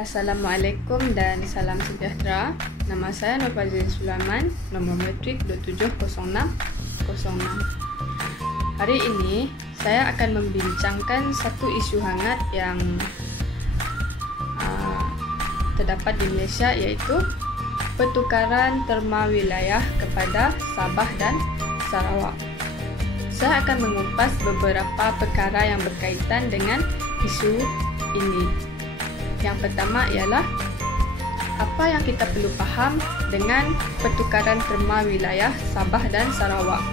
Assalamualaikum dan salam sejahtera. Nama saya Nur Fazil Sulaiman, nombor matrik 270606. Hari ini saya akan membincangkan satu isu hangat yang terdapat di Malaysia, iaitu pertukaran terma wilayah kepada Sabah dan Sarawak. Saya akan mengupas beberapa perkara yang berkaitan dengan isu ini. Yang pertama ialah apa yang kita perlu faham dengan pertukaran terma wilayah Sabah dan Sarawak.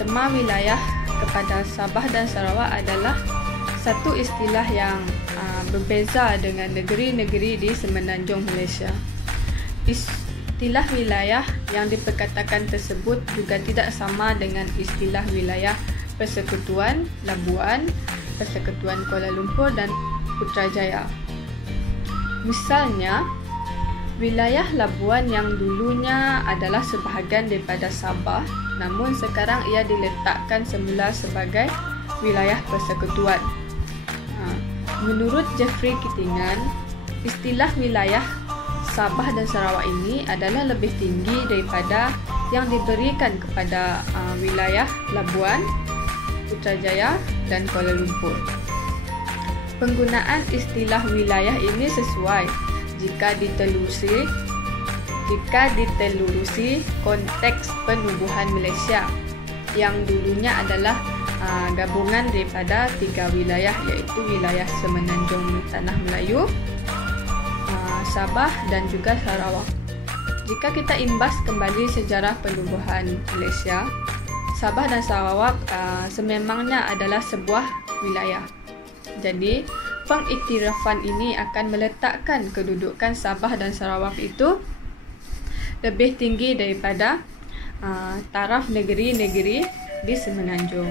Terma wilayah kepada Sabah dan Sarawak adalah satu istilah yang berbeza dengan negeri-negeri di semenanjung Malaysia. Istilah wilayah yang diperkatakan tersebut juga tidak sama dengan istilah wilayah Persekutuan Labuan, Persekutuan Kuala Lumpur dan Putrajaya. Misalnya, wilayah Labuan yang dulunya adalah sebahagian daripada Sabah, namun sekarang ia diletakkan semula sebagai wilayah persekutuan. Menurut Jeffrey Kittingan, istilah wilayah Sabah dan Sarawak ini adalah lebih tinggi daripada yang diberikan kepada wilayah Labuan, Putrajaya dan Kuala Lumpur. Penggunaan istilah wilayah ini sesuai jika ditelusuri konteks penubuhan Malaysia yang dulunya adalah gabungan daripada tiga wilayah, iaitu wilayah Semenanjung Tanah Melayu, Sabah dan juga Sarawak. Jika kita imbas kembali sejarah penubuhan Malaysia, Sabah dan Sarawak sememangnya adalah sebuah wilayah. Jadi, pengiktirafan ini akan meletakkan kedudukan Sabah dan Sarawak itu lebih tinggi daripada taraf negeri-negeri di semenanjung.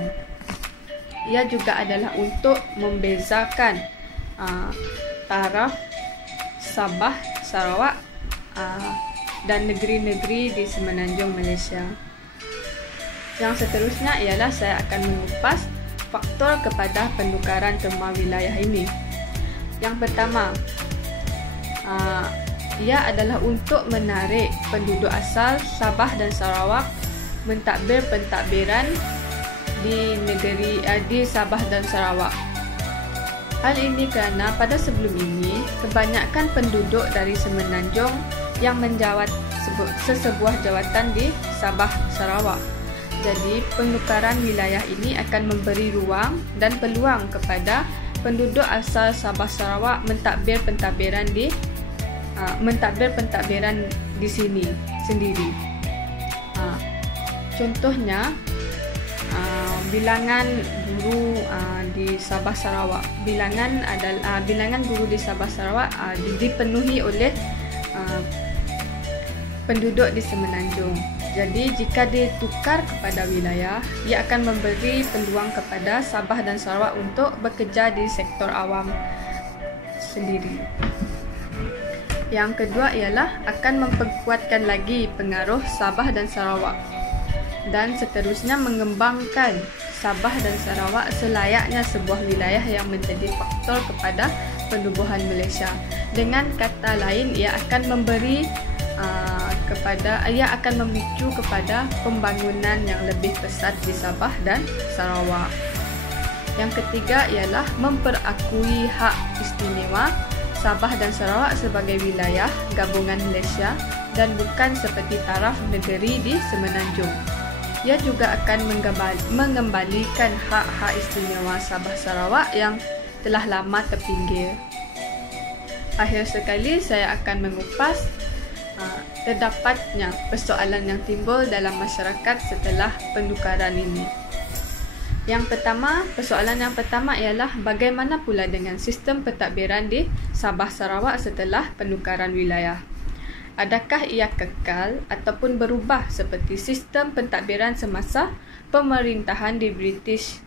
Ia juga adalah untuk membezakan taraf Sabah, Sarawak dan negeri-negeri di semenanjung Malaysia. Yang seterusnya ialah saya akan mengupas faktor kepada penukaran terma wilayah ini. Yang pertama, ia adalah untuk menarik penduduk asal Sabah dan Sarawak mentadbir pentadbiran di Sabah dan Sarawak. Hal ini kerana pada sebelum ini kebanyakan penduduk dari semenanjung yang menjawat sesebuah jawatan di Sabah Sarawak. Jadi, penukaran wilayah ini akan memberi ruang dan peluang kepada penduduk asal Sabah Sarawak mentadbir pentadbiran di sini sendiri. Contohnya, bilangan guru di Sabah Sarawak. Bilangan guru di Sabah Sarawak dipenuhi oleh penduduk di semenanjung. Jadi, jika ditukar kepada wilayah, ia akan memberi peluang kepada Sabah dan Sarawak untuk bekerja di sektor awam sendiri. Yang kedua ialah akan memperkuatkan lagi pengaruh Sabah dan Sarawak dan seterusnya mengembangkan Sabah dan Sarawak selayaknya sebuah wilayah yang menjadi faktor kepada penubuhan Malaysia. Dengan kata lain, ia akan memicu kepada pembangunan yang lebih pesat di Sabah dan Sarawak. Yang ketiga ialah memperakui hak istimewa Sabah dan Sarawak sebagai wilayah gabungan Malaysia dan bukan seperti taraf negeri di semenanjung. Ia juga akan mengembalikan hak-hak istimewa Sabah Sarawak yang telah lama terpinggir. Akhir sekali, saya akan mengupas terdapatnya persoalan yang timbul dalam masyarakat setelah penukaran ini. Persoalan yang pertama ialah bagaimana pula dengan sistem pentadbiran di Sabah Sarawak setelah penukaran wilayah? Adakah ia kekal ataupun berubah seperti sistem pentadbiran semasa pemerintahan British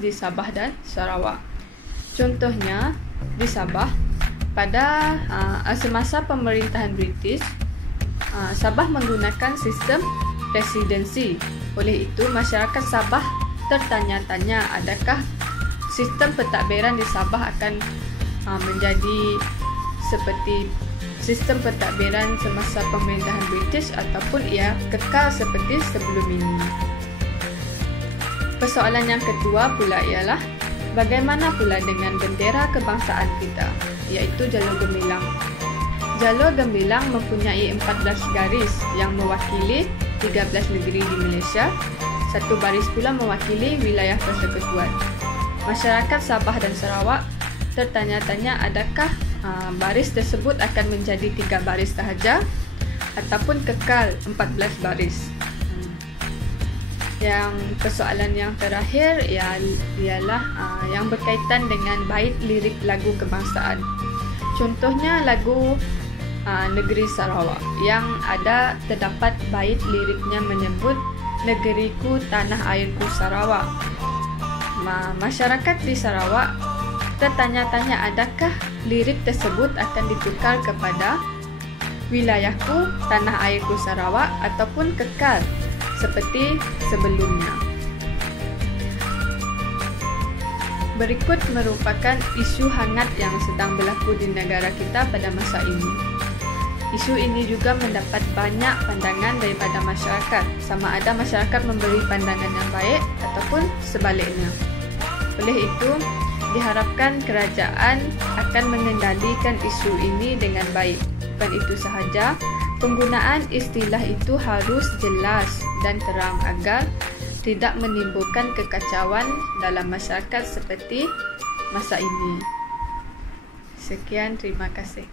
di Sabah dan Sarawak? Contohnya, di Sabah, pada semasa pemerintahan British, Sabah menggunakan sistem presidensi. Oleh itu, masyarakat Sabah tertanya-tanya adakah sistem pentadbiran di Sabah akan menjadi seperti sistem pentadbiran semasa pemerintahan British ataupun ia kekal seperti sebelum ini. Persoalan yang kedua pula ialah bagaimana pula dengan bendera kebangsaan kita, iaitu jalur gemilang. Jalur gemilang mempunyai 14 garis yang mewakili 13 negeri di Malaysia. Satu baris pula mewakili wilayah persekutuan. Masyarakat Sabah dan Sarawak tertanya-tanya adakah baris tersebut akan menjadi 3 baris sahaja ataupun kekal 14 baris. Yang persoalan yang terakhir ialah yang berkaitan dengan bait lirik lagu kebangsaan. Contohnya lagu Negeri Sarawak yang terdapat bait liriknya menyebut negeriku tanah airku Sarawak. Masyarakat di Sarawak tertanya-tanya adakah lirik tersebut akan ditukar kepada wilayahku tanah airku Sarawak ataupun kekal seperti sebelumnya. Berikut merupakan isu hangat yang sedang berlaku di negara kita pada masa ini. Isu ini juga mendapat banyak pandangan daripada masyarakat, sama ada masyarakat memberi pandangan yang baik ataupun sebaliknya. Oleh itu, diharapkan kerajaan akan mengendalikan isu ini dengan baik. Bukan itu sahaja, penggunaan istilah itu harus jelas dan terang agar tidak menimbulkan kekacauan dalam masyarakat seperti masa ini. Sekian, terima kasih.